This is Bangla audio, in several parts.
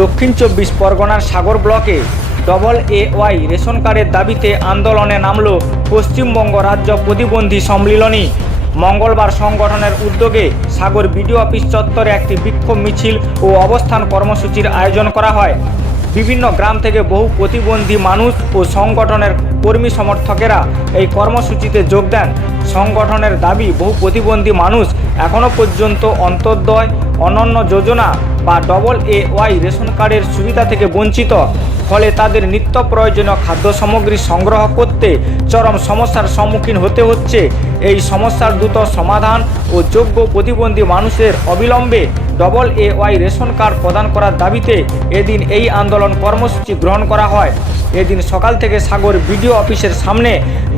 দক্ষিণ ২৪ পরগনার সাগর ব্লকে AA রেশন কার্ডের দাবিতে আন্দোলনে নামল পশ্চিমবঙ্গ রাজ্য প্রতিবন্ধী সম্মিলনী। মঙ্গলবার সংগঠনের উদ্যোগে সাগর বিডিও অফিস চত্বরে একটি বিক্ষোভ মিছিল ও অবস্থান কর্মসূচির আয়োজন করা হয়। বিভিন্ন গ্রাম থেকে বহু প্রতিবন্ধী মানুষ ও সংগঠনের কর্মী সমর্থকেরা এই কর্মসূচিতে যোগ দেন। সংগঠনের দাবি, বহু প্রতিবন্ধী মানুষ এখনও পর্যন্ত অন্তর্দয়, অনন্য যোজনা বা AA রেশন কার্ডের সুবিধা থেকে বঞ্চিত। ফলে তাদের নিত্য প্রয়োজনীয় খাদ্য সামগ্রী সংগ্রহ করতে চরম সমস্যার সম্মুখীন হতে হচ্ছে। এই সমস্যার দ্রুত সমাধান ও যোগ্য প্রতিবন্ধী মানুষের অবিলম্বে AA রেশন কার্ড প্রদান করার দাবিতে এদিন এই আন্দোলন কর্মসূচি গ্রহণ করা হয়। এদিন সকাল থেকে সাগর বিডিও অফিসের সামনে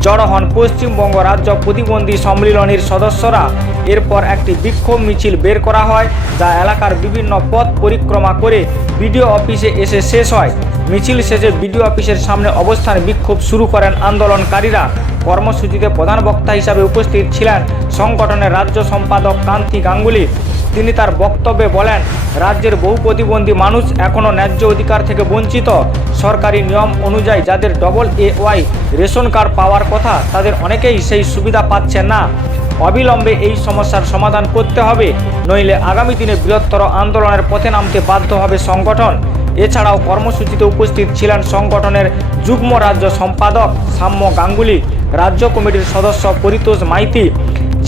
জড়ো হন পশ্চিমবঙ্গ রাজ্য প্রতিবন্ধী সম্মিলনীর সদস্যরা। এরপর একটি বিক্ষোভ মিছিল বের করা হয়, যা এলাকার বিভিন্ন পথ পরিক্রমা করে বিডিও অফিসে এসে শেষ হয়। মিছিল শেষে বিডিও অফিসের সামনে অবস্থান বিক্ষোভ শুরু করেন আন্দোলনকারীরা। কর্মসূচিতে প্রধান বক্তা হিসাবে উপস্থিত ছিলেন সংগঠনের রাজ্য সম্পাদক কান্তি গাঙ্গুলি। তিনি তার বক্তব্যে বলেন, রাজ্যের বহু প্রতিবন্ধী মানুষ এখনও ন্যায্য অধিকার থেকে বঞ্চিত। সরকারি নিয়ম অনুযায়ী যাদের AA রেশন কার্ড পাওয়ার কথা, তাদের অনেকেই সেই সুবিধা পাচ্ছেন না। অবিলম্বে এই সমস্যার সমাধান করতে হবে, নইলে আগামী দিনে বৃহত্তর আন্দোলনের পথে নামতে বাধ্য হবে সংগঠন। এছাড়াও কর্মসূচিতে উপস্থিত ছিলেন সংগঠনের যুগ্ম রাজ্য সম্পাদক সাম্য গাঙ্গুলি, রাজ্য কমিটির সদস্য পরিতোষ মাইতি,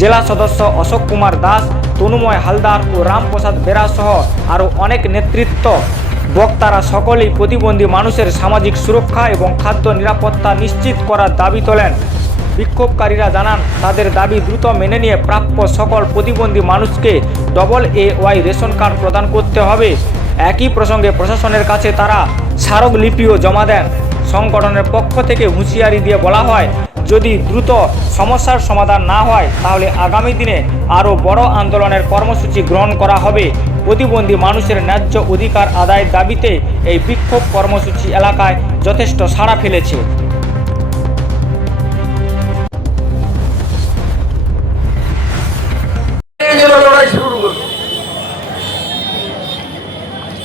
জেলা সদস্য অশোক কুমার দাস, তনুময় হালদার ও রামপ্রসাদ বেরা সহ আরও অনেক নেতৃত্ব। বক্তারা সকলেই প্রতিবন্ধী মানুষের সামাজিক সুরক্ষা এবং খাদ্য নিরাপত্তা নিশ্চিত করার দাবি তোলেন। বিক্ষোভকারীরা জানান, তাদের দাবি দ্রুত মেনে নিয়ে প্রাপ্য সকল প্রতিবন্ধী মানুষকে AA রেশন কার্ড প্রদান করতে হবে। একই প্রসঙ্গে প্রশাসনের কাছে তারা স্মারকলিপিও জমা দেন। সংগঠনের পক্ষ থেকে হুঁশিয়ারি দিয়ে বলা হয়, যদি দ্রুত সমস্যার সমাধান না হয় তাহলে আগামী দিনে আরও বড় আন্দোলনের কর্মসূচি গ্রহণ করা হবে। প্রতিবন্ধী মানুষের ন্যায্য অধিকার আদায়ের দাবিতে এই বিক্ষোভ কর্মসূচি এলাকায় যথেষ্ট সাড়া ফেলেছে।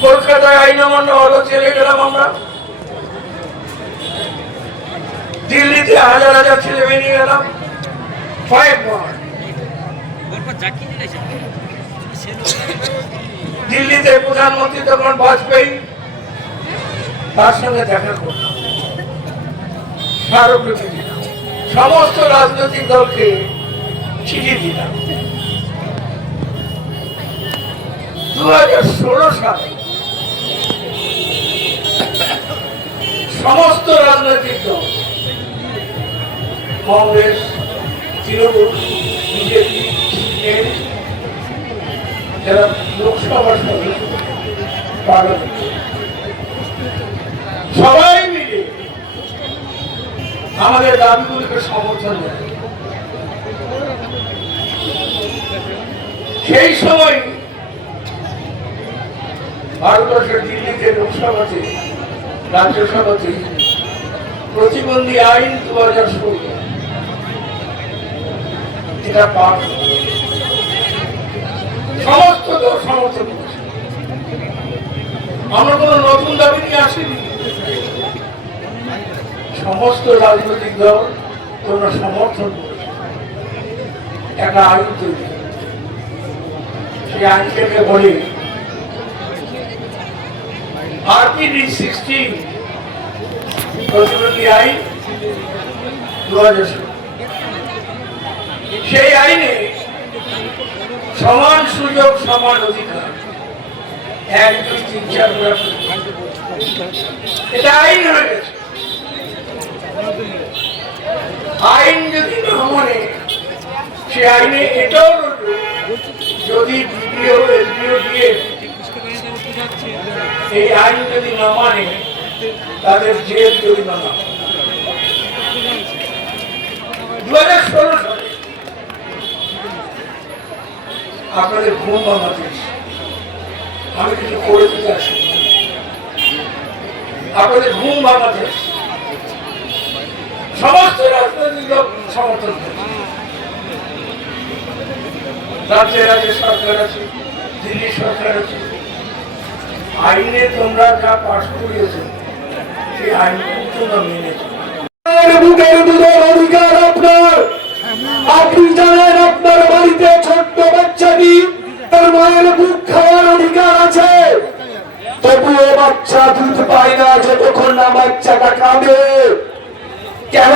কলকাতায় আইন অমান্য হলো, চলে গেলাম আমরা। দিল্লিতে হাজার হাজার ছেলে বেরিয়ে গেলাম। দিল্লিতে প্রধানমন্ত্রী তখন বাজপেয়ী, তার সঙ্গে দেখা করলাম, স্মারকলিপি দিলাম, সমস্ত রাজনৈতিক দলকে চিঠি দিলাম। 2016 সালে সমস্ত রাজনৈতিক দল, কংগ্রেস, তৃণমূল, বিজেপি, সিপিএম, যারা লোকসভার সদস্য, পার্লামেন্ট, সবাই মিলে আমাদের দাবিগুলিকে সমর্থন দেয়। সেই সময় ভারতবর্ষের দিল্লিতে লোকসভাতে, রাজ্যসভাতে প্রতিবন্ধী আইন 2016 এটা পাস, সমস্ত দল সমর্থন করেছে। আমরা কোনো নতুন দাবি নিয়ে আসিনি, সমস্ত রাজনৈতিক দল তোমরা সমর্থন করেছে একটা আইন তৈরি। সেই আইনটাকে বলি RPD 16, প্রতিবন্ধী আইন 2016। সেই আইনে সমান সুযোগ, সমান অধিকার, 1, 2, 3, 4 এটা আইন হয়ে গেছে। আইন যদি না মানে, সে আইনে এটাও যদি বিডিও, এসডিও দিয়ে এই আইন যদি না মানে, তাদের জেল জরিমানা। 2016 সালে আপনাদের ঘুম ভাঙাতে আমি কিছু করে দিতে আসি, আপনাদের ঘুম ভাঙাতে সমস্ত রাজনৈতিক দল সমর্থন করে। রাজ্যে রাজ্যে সরকার আছে, দিল্লি সরকার আছে, আইনে তোমরা যা পাশ করিয়েছো সেই আইন তোমরা মেনেছো। বুকের দুধের অধিকার আপনার। আপনি জানেন আপনার বাড়িতে ছোট্ট বাচ্চাটি তার মায়ের বুক খাওয়ার অধিকার আছে, তবুও বাচ্চা দুধ পায় না যতক্ষণ না বাচ্চাটা কাঁদে। কেন?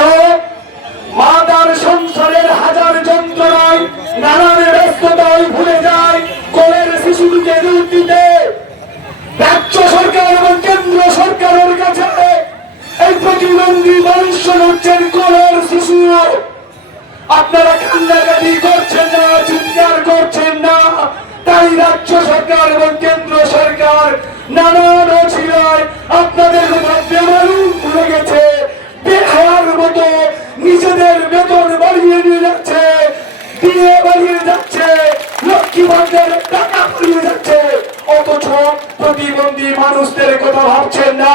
মা তার সংসারের হাজার যন্ত্রণায় নানান ব্যস্ততায় ভুলে যায় কোলের শিশুটিকে দুধ দিতে। রাজ্য সরকার এবং কেন্দ্র সরকারের কাছে এই প্রতিবন্ধী মানুষ হচ্ছেন কোলের শিশু। আপনারা কান্নাকাটি করছেন না, চিৎকার করছেন না, তাই রাজ্য সরকার এবং কেন্দ্র সরকার নানান অছিলায় আপনাদের বেমালুম ভুলে গেছে। বেহায়ার মতো নিজেদের বেতন বাড়িয়ে নিয়ে যাচ্ছে, দিয়ে বাড়িয়ে যাচ্ছে, লক্ষ্মী ভান্ডারের টাকা বাড়িয়ে যাচ্ছে, অথচ প্রতিবন্ধী মানুষদের কথা ভাবছেন না।